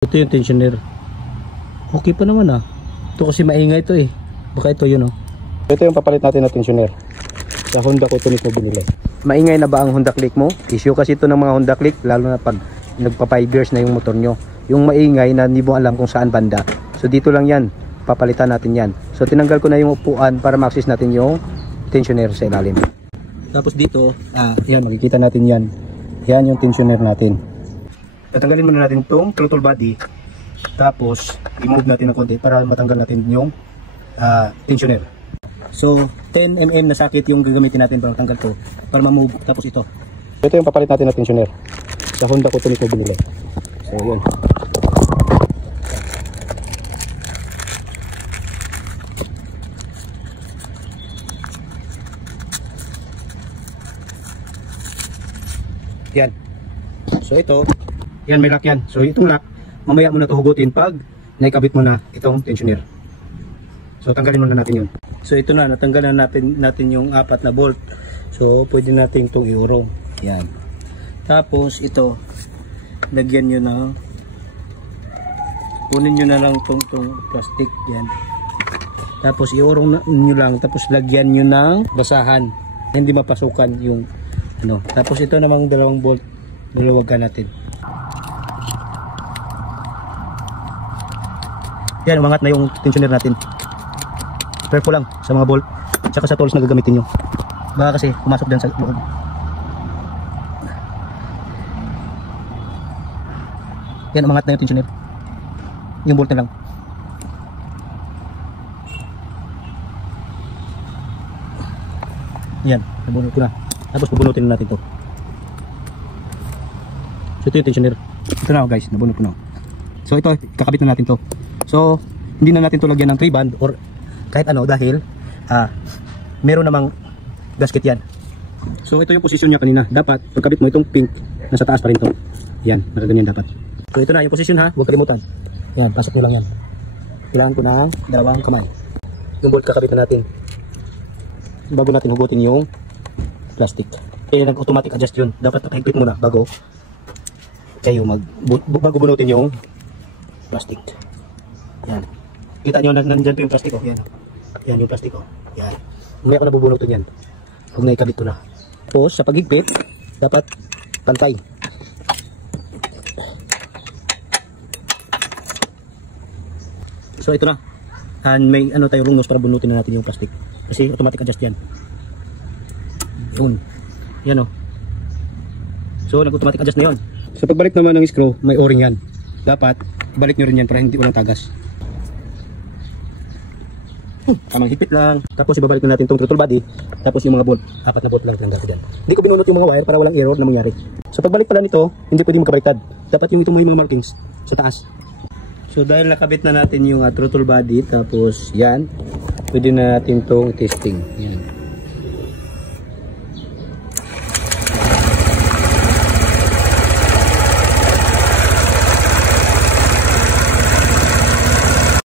Ito yung tensioner. Okay pa naman ah. Ito kasi maingay ito eh. Baka ito yun oh. Ito yung papalit natin na tensioner. Sa Honda ko ito nito binili. Maingay na ba ang Honda Click mo? Issue kasi ito ng mga Honda Click, lalo na pag nagpa 5 years na yung motor nyo. Yung maingay na hindi mo alam kung saan banda. So dito lang yan, papalitan natin yan. So tinanggal ko na yung upuan para ma-access natin yung tensioner sa ilalim. Tapos dito, yan, makikita natin yan. Yan yung tensioner natin. Tatanggalin muna natin itong throttle body. Tapos i-move natin ng konti para matanggal natin yung tensioner. So 10 mm na socket yung gagamitin natin para matanggal to, para ma-move. Tapos ito yung papalit natin na tensioner. Sa Honda ko ito nito binili. So yun. Yan. So ito, yan may lock yan. So itong lock, mamaya mo na ito hugutin pag naikabit mo na itong tensioner. So tanggalin muna natin yun. So ito na, natanggalan natin yung 4 na bolt. So pwede natin itong iurong. Yan. Tapos ito, lagyan nyo na, kunin nyo na lang itong plastic. Yan. Tapos iurong nyo lang, tapos lagyan nyo ng basahan. Hindi mapasukan yung ano. Tapos ito namang 2 bolt, dalawagan natin. Yan, umangat na yung tensioner natin. Careful lang sa mga bolt, tsaka sa tools na gagamitin nyo. Baka kasi pumasok dyan sa loob. Yan, umangat na yung tensioner. Yung bolt na lang. Yan, nabunot ko na. Tapos bubunutin na natin to. So ito yung tensioner. Ito na guys, nabunot ko na. So ito, kakabit na natin to. So hindi na natin to lagyan ng 3 band or kahit ano dahil meron namang gasket yan. So ito yung posisyon niya kanina. Dapat pagkabit mo itong pink, nasa taas pa rin to. Yan, nakaganyan dapat. So ito na yung posisyon ha, huwag kalimutan. Yan, pasok nyo lang yan. Kailangan ko ng 2 kamay. Yung bolt kakabit na natin bago natin hugutin yung plastic. Eh nag-automatic adjust yun. Dapat nakahigpit muna bago kayo bago bunutin yung plastic. Yan. Kita nyo nandyan po yung plastic oh. Yan. Yan yung plastic oh. Yan. Mamaya ko na bubunutin yan. Huwag na ikabit ko na. Tapos sa paghigpit dapat pantay. So ito na. And may ano tayo rungos para bunutin na natin yung plastic. Kasi automatic adjust yan. Yun. Yan o. So nag-automatic adjust na yun. So pagbalik naman ng screw, may o-ring yan. Dapat ibalik nyo rin yan para hindi walang tagas. Tamang higpit lang. Tapos ibabalik na natin itong throttle body. Tapos yung mga bolt, 4 na bolt lang tinanggal ko dyan. Hindi ko binunot yung mga wire para walang error na mangyari. So pagbalik pala nito, hindi pwede magkabaliktad. Dapat yung ito may mga markings sa taas. So dahil nakabit na natin yung throttle body, tapos yan, pwede na natin itong testing. Yan.